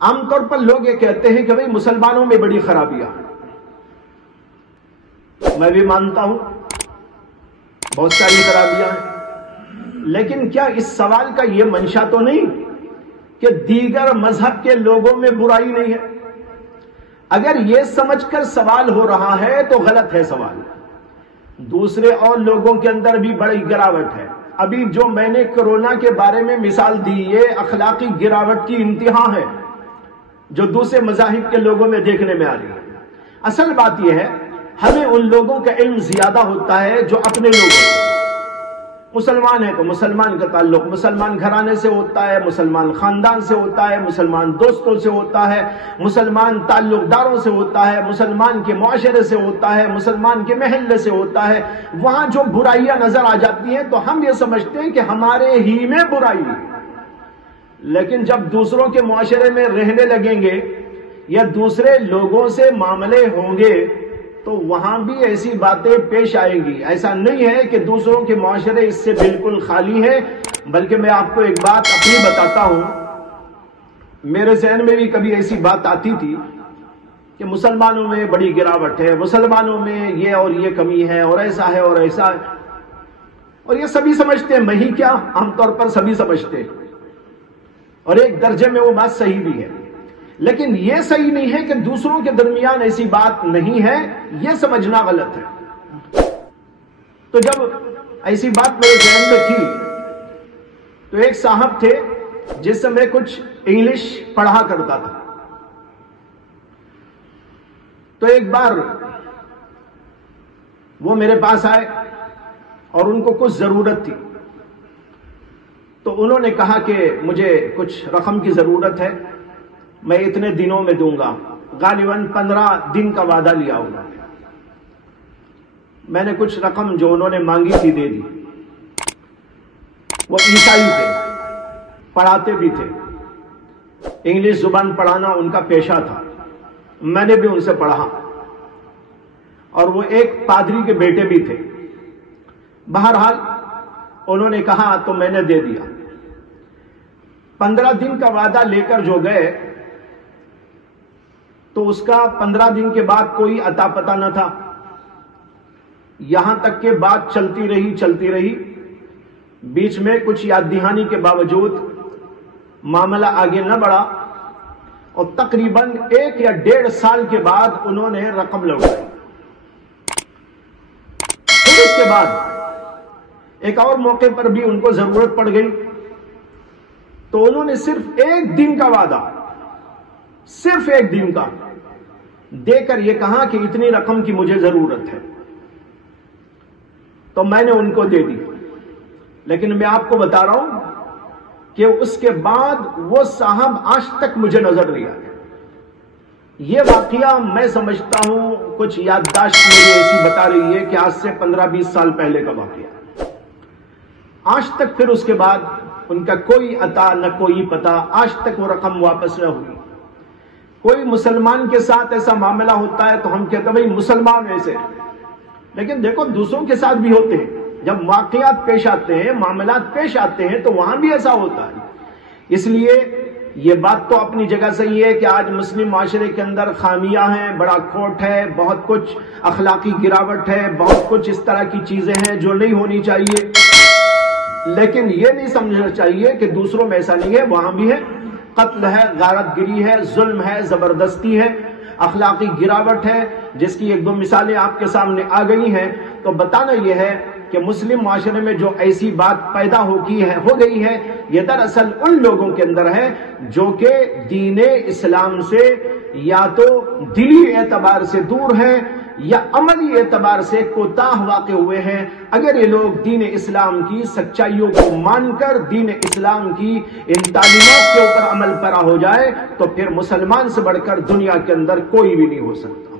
عام طور پر لوگ یہ کہتے ہیں کہ بھئی مسلمانوں میں بڑی خرابیاں، میں بھی مانتا ہوں بہت ساری خرابیاں ہیں، لیکن کیا اس سوال کا یہ منشا تو نہیں کہ دیگر مذہب کے لوگوں میں برائی نہیں ہے؟ اگر یہ سمجھ کر سوال ہو رہا ہے تو غلط ہے سوال۔ دوسرے اور لوگوں کے اندر بھی بڑی گراوٹ ہے۔ ابھی جو میں نے کرونا کے بارے میں مثال دی، یہ اخلاقی گراوٹ کی انتہا ہے جو دوسرے مذاہب کے لوگوں میں دیکھنے میں آ رہی ہے۔ اصل بات یہ ہے، ہمیں ان لوگوں کا علم زیادہ ہوتا ہے جو اپنے لوگوں سے، مسلمان ہے تو مسلمان کا تعلق مسلمان گھرانے سے ہوتا ہے، مسلمان خاندان سے ہوتا ہے، مسلمان دوستوں سے ہوتا ہے، مسلمان تعلق داروں سے ہوتا ہے، مسلمان کے معاشرے سے ہوتا ہے، مسلمان کے محلے سے ہوتا ہے۔ وہاں جو برائیاں نظر آ جاتی ہیں تو ہم یہ سمجھتے ہیں کہ ہمارے ہی میں برائی ہے، لیکن جب دوسروں کے معاشرے میں رہنے لگیں گے یا دوسرے لوگوں سے معاملے ہوں گے تو وہاں بھی ایسی باتیں پیش آئیں گی۔ ایسا نہیں ہے کہ دوسروں کے معاشرے اس سے بالکل خالی ہے، بلکہ میں آپ کو ایک بات اپنی بتاتا ہوں، میرے ذہن میں بھی کبھی ایسی بات آتی تھی کہ مسلمانوں میں بڑی گراوٹ ہے، مسلمانوں میں یہ اور یہ کمی ہے اور ایسا ہے اور ایسا ہے، اور یہ سبھی سمجھتے ہیں، میں ہی کیا، عام طور پر سبھی سمجھتے ہیں، اور ایک درجے میں وہ بات صحیح بھی ہے، لیکن یہ صحیح نہیں ہے کہ دوسروں کے درمیان ایسی بات نہیں ہے، یہ سمجھنا غلط ہے۔ تو جب ایسی بات میرے ذہن میں تھی تو ایک صاحب تھے جس سے میں کچھ انگلش پڑھا کرتا تھا، تو ایک بار وہ میرے پاس آئے اور ان کو کچھ ضرورت تھی، تو انہوں نے کہا کہ مجھے کچھ رقم کی ضرورت ہے، میں اتنے دنوں میں دوں گا، غالباً 15 دن کا وعدہ لیا ہوگا۔ میں نے کچھ رقم جو انہوں نے مانگی تھی دے دی۔ وہ عیسائی تھے، پڑھاتے بھی تھے، انگلش زبان پڑھانا ان کا پیشہ تھا، میں نے بھی ان سے پڑھا، اور وہ ایک پادری کے بیٹے بھی تھے۔ بہرحال انہوں نے کہا تو میں نے دے دیا۔ 15 دن کا وعدہ لے کر جو گئے تو اس کا 15 دن کے بعد کوئی عطا پتہ نہ تھا، یہاں تک کہ بات چلتی رہی، بیچ میں کچھ یاد دہانی کے باوجود معاملہ آگے نہ بڑھا، اور تقریباً 1 یا 1.5 سال کے بعد انہوں نے رقم لوٹائی۔ پھر اس کے بعد ایک اور موقع پر بھی ان کو ضرورت پڑ گئی، تو انہوں نے صرف 1 دن کا وعدہ، صرف 1 دن کا دے کر یہ کہا کہ اتنی رقم کی مجھے ضرورت ہے، تو میں نے ان کو دے دی۔ لیکن میں آپ کو بتا رہا ہوں کہ اس کے بعد وہ صاحب آج تک مجھے نظر نہیں آئے۔ یہ واقعہ میں سمجھتا ہوں کچھ یادداشت میری ایسی بتا رہی ہے کہ آج سے 15-20 سال پہلے کا واقعہ، آج تک پھر اس کے بعد ان کا کوئی عطا نہ کوئی پتہ، آج تک وہ رقم واپس نہ ہوئی۔ کوئی مسلمان کے ساتھ ایسا معاملہ ہوتا ہے تو ہم کہتے ہیں بھئی مسلمان ایسے، لیکن دیکھو دوسروں کے ساتھ بھی ہوتے ہیں، جب واقعات پیش آتے ہیں، معاملات پیش آتے ہیں تو وہاں بھی ایسا ہوتا ہے۔ اس لیے یہ بات تو اپنی جگہ صحیح ہے کہ آج مسلم معاشرے کے اندر خامیاں ہیں، بڑا کھوٹ ہے، بہت کچھ اخلاقی گراوٹ ہے، بہت کچھ اس طرح کی چیزیں ہیں جو نہیں ہونی چاہیے، لیکن یہ نہیں سمجھنا چاہیے کہ دوسروں میں ایسا نہیں ہے، وہاں بھی ہے، قتل ہے، غارت گری ہے، ظلم ہے، زبردستی ہے، اخلاقی گراوٹ ہے، جس کی 1-2 مثالیں آپ کے سامنے آ گئی ہیں۔ تو بتانا یہ ہے کہ مسلم معاشرے میں جو ایسی بات پیدا ہو گئی ہے، یہ دراصل ان لوگوں کے اندر ہے جو کہ دین اسلام سے یا تو دلی اعتبار سے دور ہیں یا عملی اعتبار سے کوتاہ واقع ہوئے ہیں۔ اگر یہ لوگ دین اسلام کی سچائیوں کو مان کر دین اسلام کی ان تعلیمات کے اوپر عمل پیرا ہو جائے تو پھر مسلمان سے بڑھ کر دنیا کے اندر کوئی بھی نہیں ہو سکتا۔